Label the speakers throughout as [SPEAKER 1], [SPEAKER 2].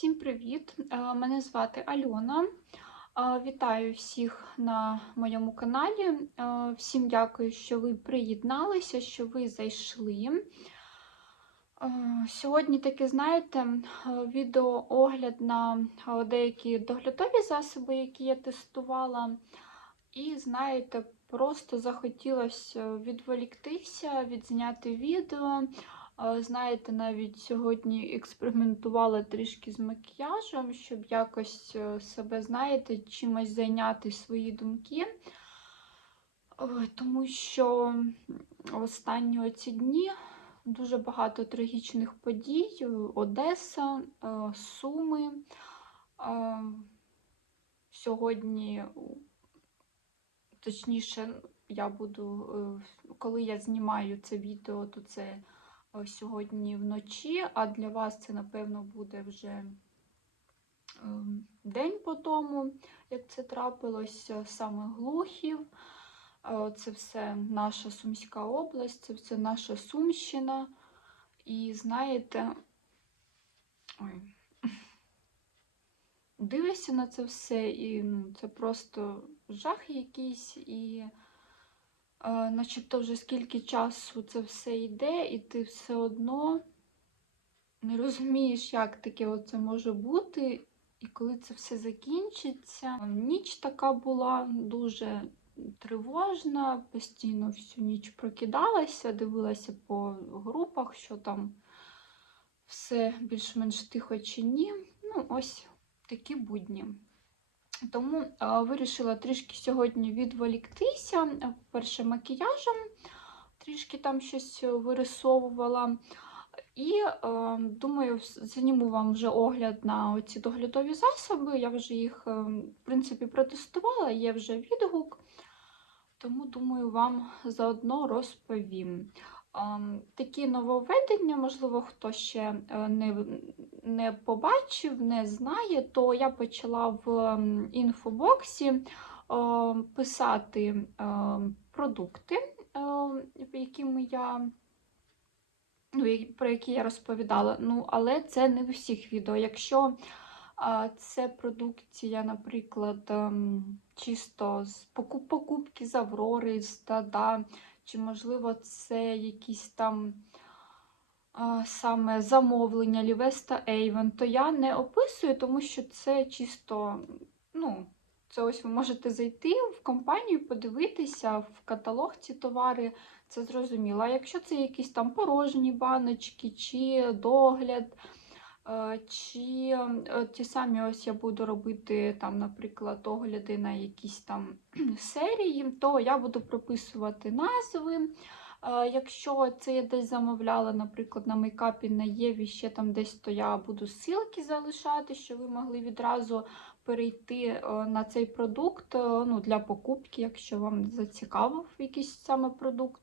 [SPEAKER 1] Всім привіт! Е, Мене звати Альона. Е, Вітаю всіх на моєму каналі. Е, Всім дякую, що ви приєдналися, що ви зайшли. Сьогодні таке, знаєте, е, відеоогляд на деякі доглядові засоби, які я тестувала. І, знаєте, просто захотілося відволіктися, відзняти відео. Е, Знаєте, навіть сьогодні експериментувала трішки з макіяжем, щоб якось е, себе, знаєте, чимось зайняти свої думки. Тому що останні оці дні дуже багато трагічних подій. Е, Одеса, е, Суми. Е, Сьогодні, точніше, я буду, е, коли я знімаю це відео, то це е, сьогодні вночі, а для вас це, напевно, буде вже ем, день по тому, як це трапилося, саме Глухів. Е, Це все наша Сумська область, це все наша Сумщина. І знаєте, ой, дивишся на це все, і ну, це просто жах якийсь, і е, начебто вже скільки часу це все йде, і ти все одно не розумієш, як таке оце може бути, і коли це все закінчиться. Ніч така була дуже тривожна, постійно всю ніч прокидалася, дивилася по групах, що там все більш-менш тихо чи ні. Ну, ось такі будні. Тому вирішила трішки сьогодні відволіктися. По-перше, макіяжем, трішки там щось вирисовувала. І е, думаю, зніму вам вже огляд на ці доглядові засоби. Я вже їх, е, в принципі, протестувала, є вже відгук. Тому, думаю, вам заодно розповім. Ем, Такі нововведення, можливо, хто ще е, не, не побачив, не знає, то я почала в ем, інфобоксі е, писати е, продукти, якими я, ну, про які я розповідала. Ну, але це не в усіх відео. Якщо це продукція, наприклад, ем, чисто з покупки з Аврори, з Дада, чи, можливо, це якісь там а, саме замовлення Лівеста Avon, то я не описую, тому що це чисто, ну, це ось ви можете зайти в компанію, подивитися в каталог ці товари, це зрозуміло. А якщо це якісь там порожні баночки чи догляд, чи е, ті самі ось я буду робити там, наприклад, огляди на якісь там серії, то я буду прописувати назви. Якщо це я десь замовляла, наприклад, на мейкапі на Єві, ще там десь, то я буду ссылки залишати, щоб ви могли відразу перейти е, на цей продукт е, ну, для покупки, якщо вам зацікавив якийсь саме продукт.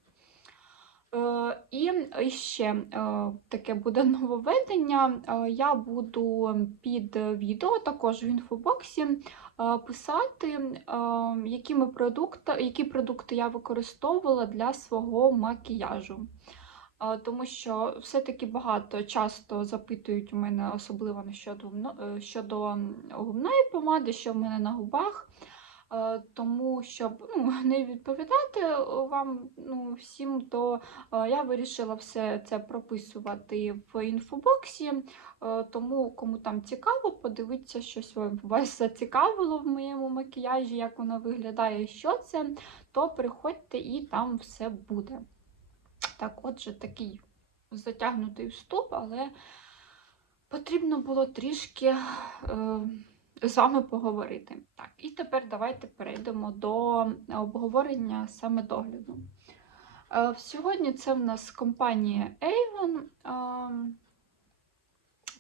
[SPEAKER 1] І ще е, таке буде нововведення. Е, Я буду під відео, також в інфобоксі, е, писати, е, якими продукти, які продукти я використовувала для свого макіяжу. Тому що все-таки багато часто запитують у мене, особливо щодо, щодо губної помади, що в мене на губах. Е, Тому, щоб ну, не відповідати е, вам ну, всім, то е, я вирішила все це прописувати в інфобоксі. Тому, кому там цікаво, подивитися, щось вас зацікавило в моєму макіяжі, як воно виглядає, що це, то приходьте і там все буде. Так, отже, такий затягнутий вступ, але потрібно було трішки е, з вами поговорити. Так, і тепер давайте перейдемо до обговорення саме догляду. Е, Сьогодні це в нас компанія Avon. е,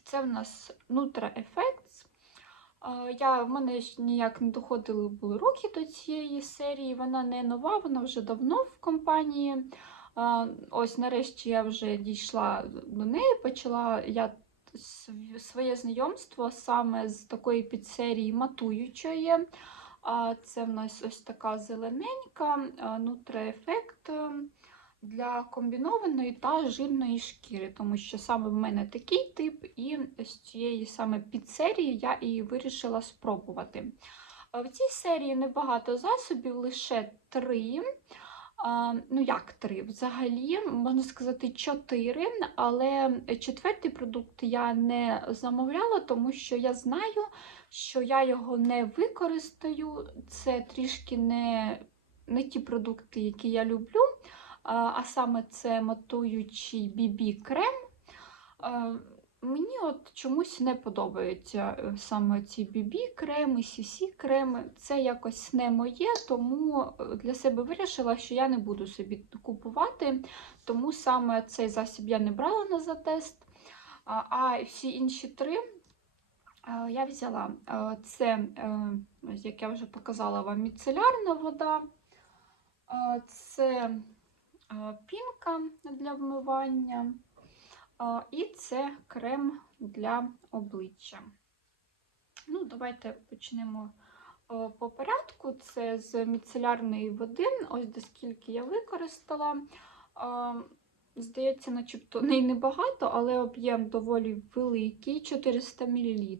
[SPEAKER 1] Це в нас Nutra Effects. Е, Я, в мене ніяк не доходили були руки до цієї серії. Вона не нова, вона вже давно в компанії. Ось нарешті я вже дійшла до неї, почала я своє знайомство саме з такої підсерії матуючої. Це в нас ось така зелененька е, Nutra для комбінованої та жирної шкіри, тому що саме в мене такий тип, і з цієї саме підсерії я і вирішила спробувати. В цій серії небагато засобів, лише три. Ну, як три? Взагалі, можна сказати, чотири, але четвертий продукт я не замовляла, тому що я знаю, що я його не використаю. Це трішки не, не ті продукти, які я люблю, а, саме це матуючий BB крем. А, Мені от чомусь не подобаються е, саме ці BB креми, CC креми. Це якось не моє, тому е, для себе вирішила, що я не буду собі купувати, тому саме цей засіб я не брала на затест. А, всі інші три е, я взяла. Це, як я вже показала вам, міцелярна вода, це пінка для вмивання. І це крем для обличчя. Ну, Давайте почнемо по порядку. Це з міцелярної води, ось де скільки я використала. Здається, начебто неї небагато, але об'єм доволі великий 400 мл.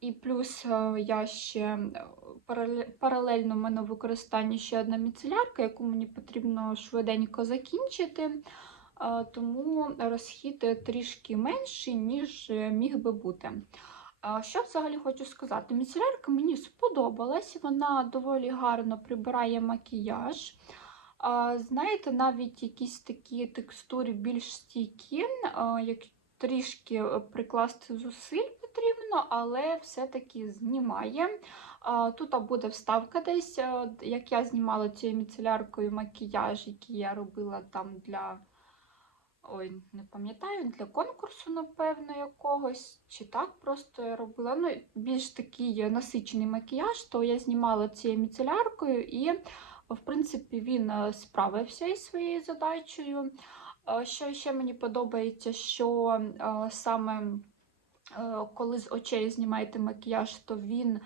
[SPEAKER 1] І плюс я ще е, паралельно в мене в використанні ще одна міцелярка, яку мені потрібно швиденько закінчити тому розхід трішки менший, ніж е, міг би бути. Що взагалі хочу сказати? Міцелярка мені сподобалась, вона доволі гарно прибирає макіяж. Знаєте, навіть якісь такі текстури більш стійкі, як трішки е, прикласти зусиль потрібно, але все-таки знімає. Тут буде вставка десь, е, як я знімала цією міцеляркою макіяж, який я робила там для. Ой, не пам'ятаю, для конкурсу, напевно, якогось. Чи так просто я робила. Ну, більш такий насичений макіяж, то я знімала цією міцеляркою, і, в принципі, він е, справився із своєю задачею. Е, Що ще мені подобається, що е, саме коли з очей знімаєте макіяж, то він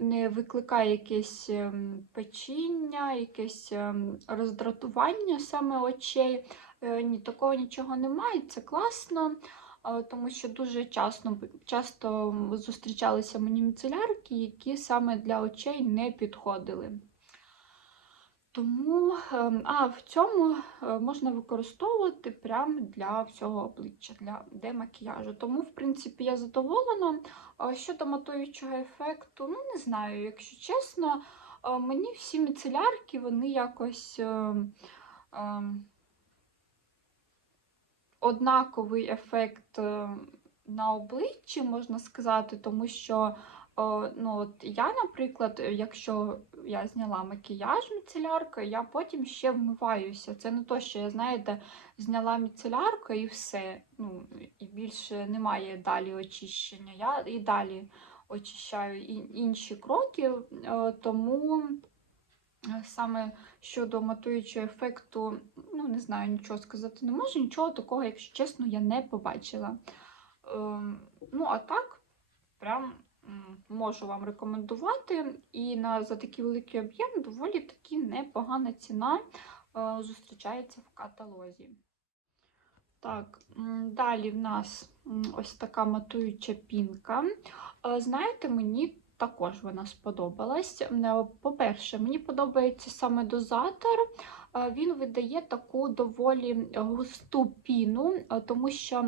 [SPEAKER 1] не викликає якесь ем, печіння, якесь ем, роздратування саме очей. Е, Ні, такого нічого немає, це класно, е, тому що дуже часто, часто зустрічалися мені міцелярки, які саме для очей не підходили. Тому, ем, а в цьому е, можна використовувати прямо для всього обличчя, для демакіяжу. Тому, в принципі, я задоволена. Щодо матуючого ефекту, ну не знаю, якщо чесно, мені всі міцелярки, вони якось. Однаковий ефект е, на обличчі, можна сказати, тому що е, ну, от я, наприклад, е, якщо я зняла макіяж міцеляркою, я потім ще вмиваюся. Це не то, що я, знаєте, зняла міцелярку і все. ну, І більше немає далі очищення. Я і далі очищаю інші кроки, тому. Саме щодо матуючого ефекту, ну не знаю, нічого сказати не можу, нічого такого, якщо чесно, я не побачила. Ем, ну, а так, прям можу вам рекомендувати. І на, за такий великий об'єм доволі таки непогана ціна е, зустрічається в каталозі. Так, далі в нас ось така матуюча пінка. Е, Знаєте, мені також вона сподобалась. Е, По-перше, мені подобається саме дозатор. Е, Він видає таку доволі густу піну, е, тому що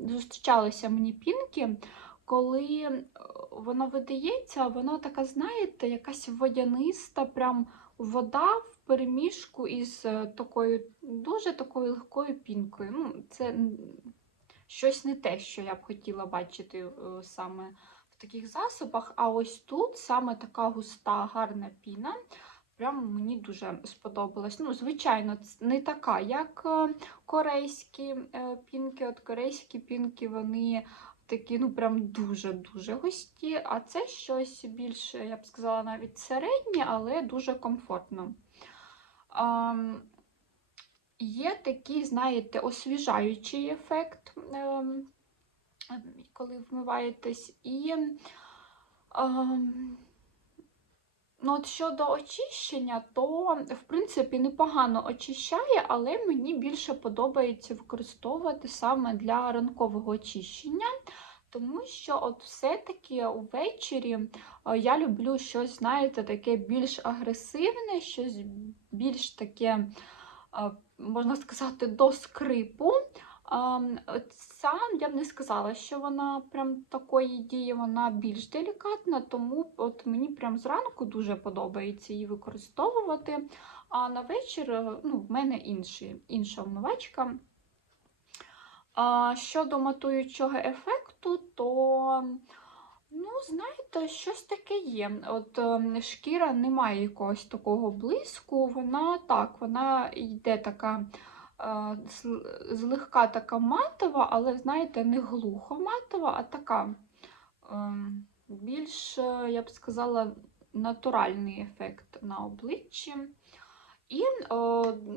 [SPEAKER 1] зустрічалися мені пінки, коли вона видається, вона така, знаєте, якась водяниста, прям вода в переміжку із такою дуже такою легкою пінкою. Ну, Це щось не те, що я б хотіла бачити саме таких засобах. А ось тут саме така густа, гарна піна. Прям мені дуже сподобалось. Ну, звичайно, не така, як е, корейські е, пінки. От корейські пінки, вони такі, ну, прям дуже-дуже густі. А це щось більше, я б сказала, навіть середнє, але дуже комфортно. Ам, Є такий, знаєте, освіжаючий ефект, ем, коли вмиваєтесь, і ем, Ну, от щодо очищення, то в принципі непогано очищає, але мені більше подобається використовувати саме для ранкового очищення. Тому що от все-таки увечері е, я люблю щось, знаєте, таке більш агресивне, щось більш таке, е, можна сказати, до скрипу. Ам, Ця я б не сказала, що вона прям такої дії, вона більш делікатна, тому от мені прям зранку дуже подобається її використовувати. А на вечір е, ну, в мене інший, інша вмивачка. А щодо матуючого ефекту, то, ну, знаєте, щось таке є. От е, шкіра не має якогось такого блиску, вона так, вона йде така злегка така матова, але, знаєте, не глухо матова, а така е, більш, е, я б сказала, натуральний ефект на обличчі. І е,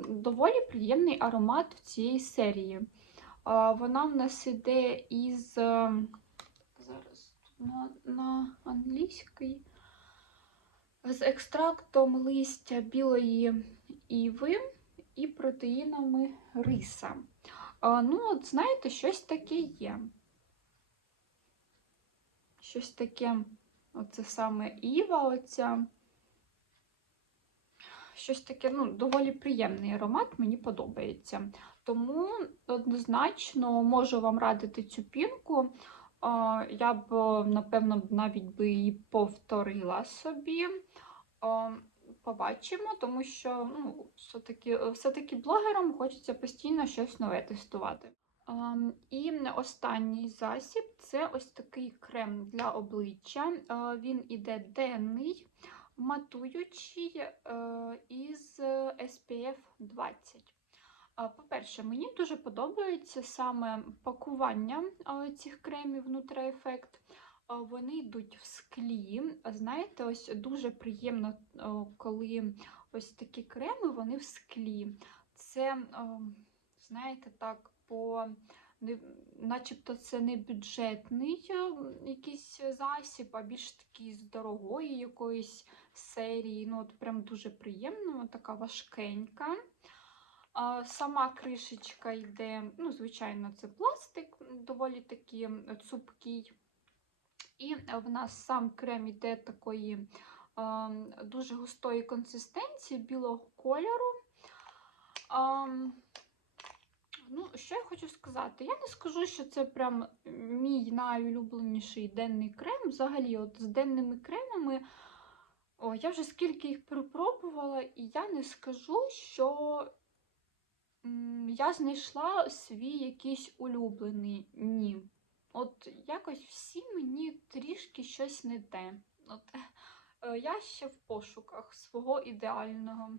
[SPEAKER 1] доволі приємний аромат в цієї серії. А, Вона в нас іде із е, зараз на, на англійський з екстрактом листя білої іви і протеїнами риса. Ну, от знаєте, щось таке є. Щось таке, оце саме Іва, оця. Щось таке, ну, доволі приємний аромат, мені подобається. Тому однозначно можу вам радити цю пінку. Я б, напевно, навіть би її повторила собі. Побачимо, тому що ну, все-таки все-таки блогерам хочеться постійно щось нове тестувати. А, І останній засіб це ось такий крем для обличчя. А, Він іде денний, матуючий е, із SPF 20. А, По-перше, мені дуже подобається саме пакування цих кремів Nutra Effect. Вони йдуть в склі. Знаєте, ось дуже приємно, коли ось такі креми вони в склі. Це, знаєте, так, по начебто це не бюджетний якийсь засіб, а більш такий з дорогої якоїсь серії. Ну, от Прям дуже приємно, така важкенька. Сама кришечка йде, ну, звичайно, це пластик, доволі таки цупкий. І в нас сам крем йде такої а, дуже густої консистенції, білого кольору. А, ну, Що я хочу сказати? Я не скажу, що це прям мій найулюбленіший денний крем. Взагалі, от з денними кремами. О, я вже скільки їх перепробувала, і я не скажу, що я знайшла свій якийсь улюблений ні. От якось всі мені трішки щось не те. От, е, Я ще в пошуках свого ідеального.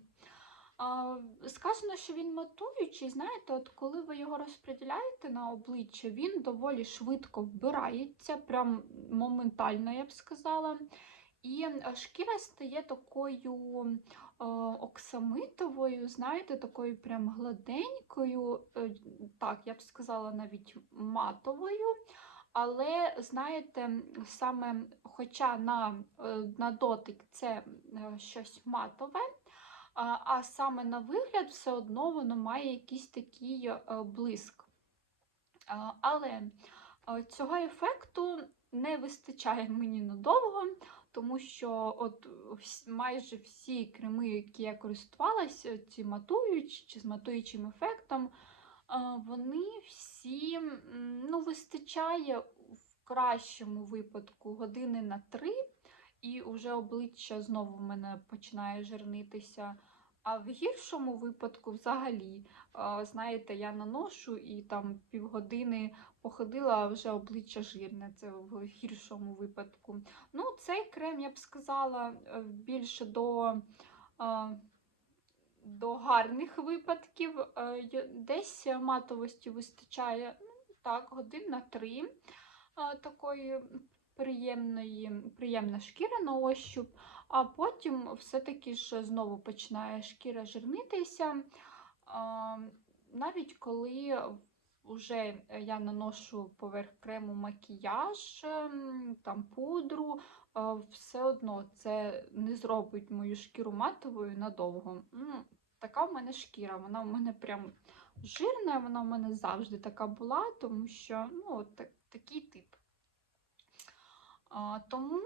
[SPEAKER 1] А, Сказано, що він матуючий, знаєте, от коли ви його розподіляєте на обличчя, він доволі швидко вбирається, прям моментально, я б сказала. І е, шкіра стає такою оксамитовою, знаєте, такою прям гладенькою, е, так, я б сказала, навіть матовою. Але, знаєте, саме, хоча на на дотик це щось матове, а саме на вигляд все одно воно має якийсь такий блиск. Але цього ефекту не вистачає мені надовго тому що от майже всі креми, які я користувалася, ці матуючі чи з матуючим ефектом, вони всі ну, вистачає в кращому випадку години на три, і вже обличчя знову в мене починає жирнитися. А в гіршому випадку, взагалі, знаєте, я наношу і там півгодини походила, вже обличчя жирне, це в гіршому випадку. Ну, цей крем, я б сказала, е, більше до до гарних випадків. Е, десь матовості вистачає ну, так, годин на три такої приємної, приємна шкіра на ощуп, а потім все-таки ж знову починає шкіра жирнитися. Навіть коли вже я наношу поверх крему макіяж, ем, там пудру, е, все одно це не зробить мою шкіру матовою надовго. Така в мене шкіра, вона в мене прям жирна, вона в мене завжди така була, тому що ну, так, такий тип. А, тому,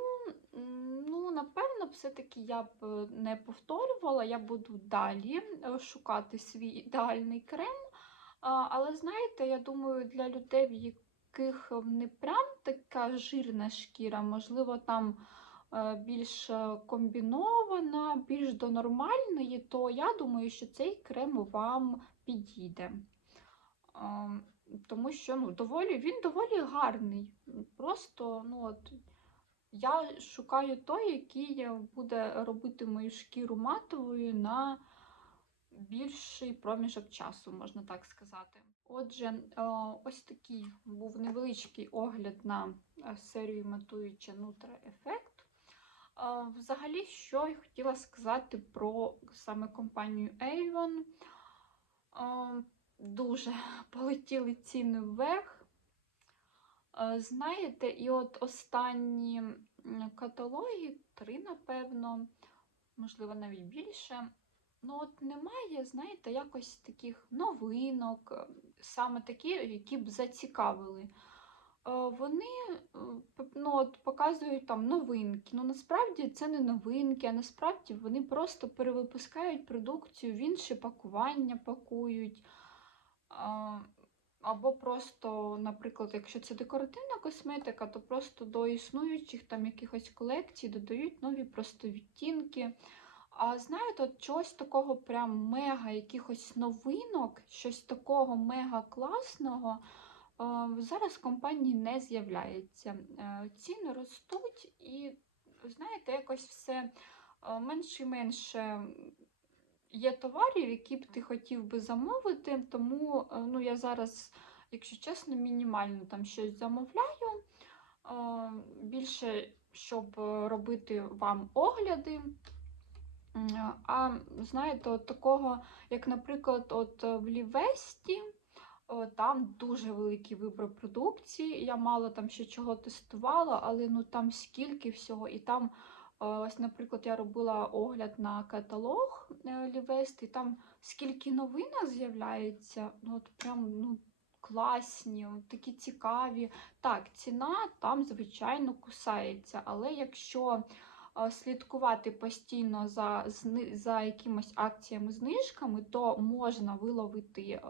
[SPEAKER 1] ну, напевно, все-таки я б е, не повторювала, я буду далі е, шукати свій ідеальний крем. Але знаєте, я думаю, для людей, в яких не прям така жирна шкіра, можливо, там е, більш е, комбінована, більш до нормальної, то я думаю, що цей крем вам підійде. Тому що ну, доволі, він доволі гарний. Просто ну, от, я шукаю той, який буде робити мою шкіру матовою на більший проміжок часу, можна так сказати. Отже, е, ось такий був невеличкий огляд на е, серію матуюча Nutra Effect. Взагалі, що я хотіла сказати про саме компанію Avon. Е, Дуже полетіли ціни вверх. Знаєте, і от останні каталоги, три, напевно, можливо, навіть більше. Ну, от немає, знаєте, якось таких новинок, е, саме такі, які б зацікавили. Е, Вони е, ну, от, показують там новинки. Ну, насправді це не новинки, а насправді вони просто перевипускають продукцію в інше пакування, пакують. Або просто, наприклад, якщо це декоративна косметика, то просто до існуючих там якихось колекцій додають нові просто відтінки. А знаєте, от чогось такого прям мега якихось новинок, щось такого мега класного. е, Зараз в компанії не з'являється. Е, Ціни ростуть, і знаєте, якось все е, менше і менше є товарів, які б ти хотів би замовити. Тому ну, я зараз, якщо чесно, мінімально там щось замовляю. Більше, щоб робити вам огляди. А знаєте, от такого, як, наприклад, от е, в Лівесті, там дуже великий вибір продукції. Я мало там ще чого тестувала, але ну там скільки всього. І там, е, ось, наприклад, я робила огляд на каталог е, Лівест, і там скільки новинок з'являється, ну от прям ну, класні, такі цікаві. Так, ціна там, звичайно, кусається, але якщо слідкувати постійно за, за якимись акціями, знижками, то можна виловити е,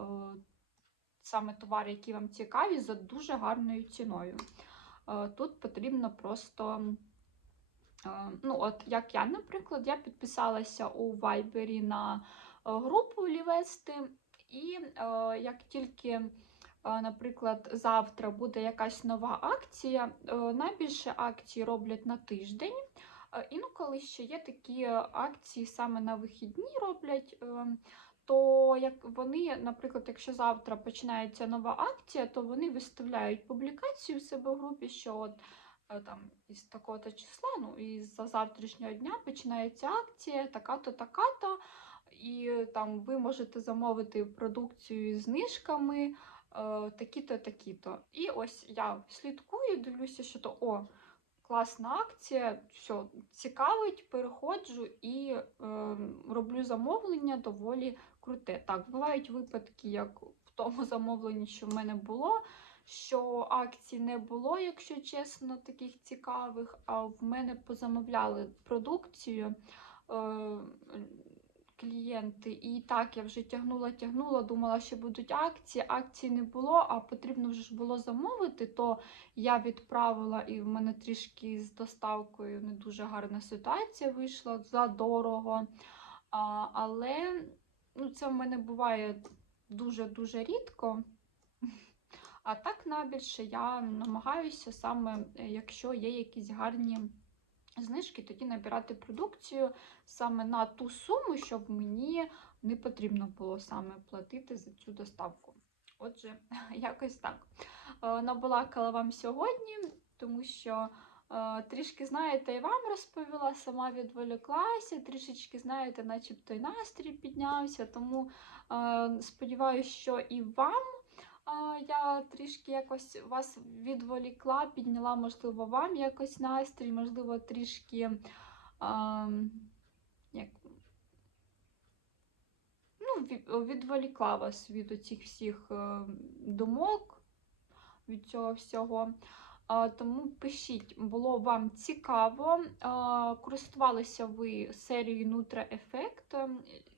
[SPEAKER 1] саме товари, які вам цікаві, за дуже гарною ціною. Е, Тут потрібно просто, е, ну, от як я, наприклад, я підписалася у Viber на групу Лівести, і як тільки, наприклад, завтра буде якась нова акція, найбільше акції роблять на тиждень. Е, Інколи ще є такі акції саме на вихідні роблять. е, То як вони, наприклад, якщо завтра починається нова акція, то вони виставляють публікацію в себе в групі, що от е, там із такого-то числа, ну і за завтрашнього дня починається акція, така-то, така-то, і там ви можете замовити продукцію із знижками, е, такі-то, такі-то. І ось я слідкую, дивлюся, що то о класна акція, все, цікавить, переходжу і е, роблю замовлення доволі круте. Так, бувають випадки, як в тому замовленні, що в мене було, що акцій не було, якщо чесно, таких цікавих, а в мене позамовляли продукцію. Е, Клієнти, і так я вже тягнула, тягнула, думала, що будуть акції. Акцій не було, а потрібно вже ж було замовити, то я відправила, і в мене трішки з доставкою не дуже гарна ситуація вийшла задорого. А, але ну, це в мене буває дуже-дуже рідко. А так найбільше я намагаюся саме, якщо є якісь гарні знижки, тоді набирати продукцію саме на ту суму, щоб мені не потрібно було саме платити за цю доставку. Отже, якось так. Е, Набалакала вам сьогодні, тому що е, трішки, знаєте, і вам розповіла, сама відволіклася, трішечки, знаєте, начебто і настрій піднявся. Тому е, сподіваюся, що і вам я трішки якось вас відволікла, підняла, можливо, вам якось настрій, можливо, трішки. А, як, ну, відволікла вас від оцих всіх е, думок, від цього всього. А, Тому пишіть, було вам цікаво, а, користувалися ви серією Nutra Effect,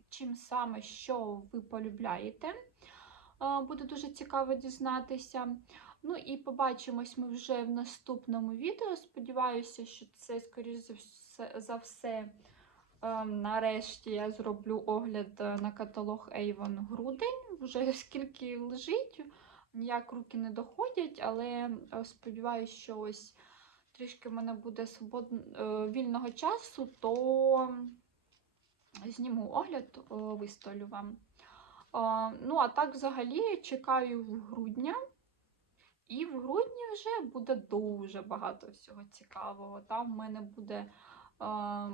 [SPEAKER 1] чим саме що ви полюбляєте. Буде дуже цікаво дізнатися. Ну і побачимось ми вже в наступному відео. Сподіваюся, що це, скоріш за все, за все ем, нарешті я зроблю огляд е, на каталог Avon грудень. Вже скільки лежить, ніяк руки не доходять, але е, сподіваюся, що ось трішки в мене буде свобод... е, вільного часу, то зніму огляд, виставлю вам. А, Ну, а так, взагалі, чекаю в грудня. І в грудні вже буде дуже багато всього цікавого. Там в мене буде, а,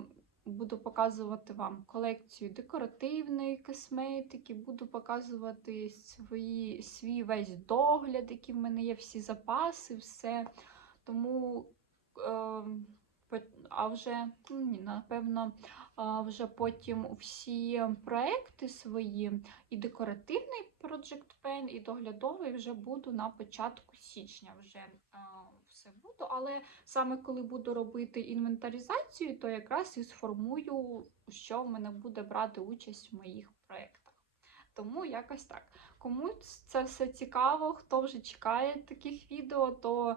[SPEAKER 1] буду показувати вам колекцію декоративної косметики, буду показувати свої, свій весь догляд, які в мене є, всі запаси, все. Тому, е, а вже, ну, напевно, вже потім всі проекти свої і декоративний Project Pen, і доглядовий вже буду на початку січня. Вже все буду. Але саме коли буду робити інвентаризацію, то якраз і сформую, що в мене буде брати участь в моїх проєктах. Тому якось так. Кому це все цікаво, хто вже чекає таких відео, то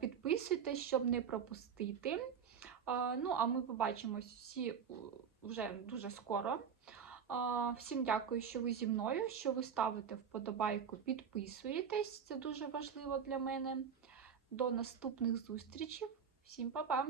[SPEAKER 1] підписуйтесь, щоб не пропустити. Ну, а ми побачимось всі у- вже дуже скоро. Всім дякую, що ви зі мною, що ви ставите вподобайку, підписуєтесь. Це дуже важливо для мене. До наступних зустрічей. Всім па-па!